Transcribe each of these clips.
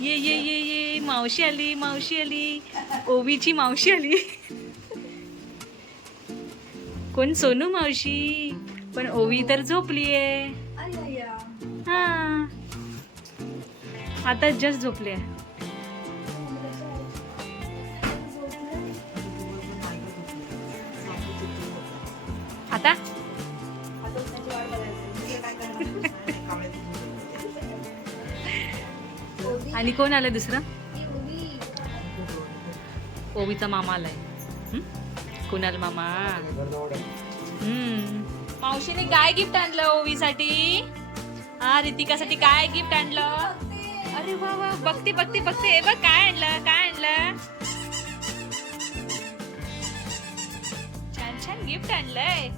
ये ये ये ये मावशी आली मावशी आली. ओवीची मावशी आली. कोण? सोनू मावशी. पण ओवी तर झोपलीये. हा. आता जस्ट झोपली आहे आता? आणि कोण आलं दुसरं? ओवीचा मामा आलाय? कुणाल मामा? हम्म. मावशीने काय गिफ्ट आणलं ओवीसाठी? हा रितिकासाठी काय गिफ्ट आणलं? अरे वा वा. बघते बघते बघते. हे बघ काय आणलं काय आणलं? छान छान गिफ्ट आणलंय.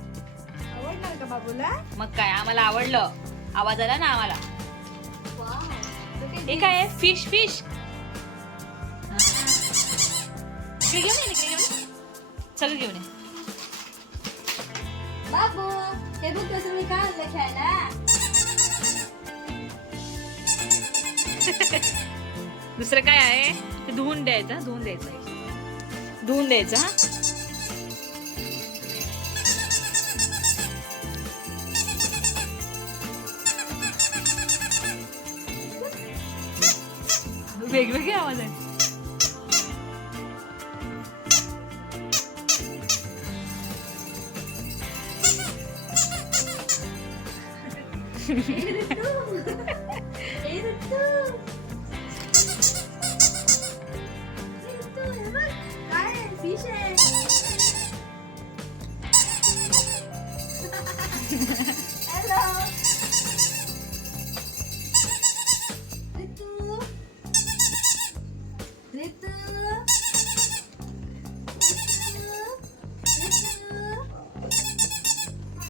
आवडणार का बाबूला? मग काय आम्हाला आवडलं. आवाज आला ना आम्हाला? हे काय आहे? फिश फिश इकडे घेऊन ये, इकडे घेऊन ये. सगळं घेऊन ये. बाबू हे बघ कसं मी काय आणलं खेळायला दुसरं काय आहे? ते धुवून द्यायचं हं, धुवून द्यायचं आहे. धुवून द्यायचं हा. वेगवेगळे आवाज आहे ए ऋतू ए ऋतू हे बघ काय आहे फिश आहे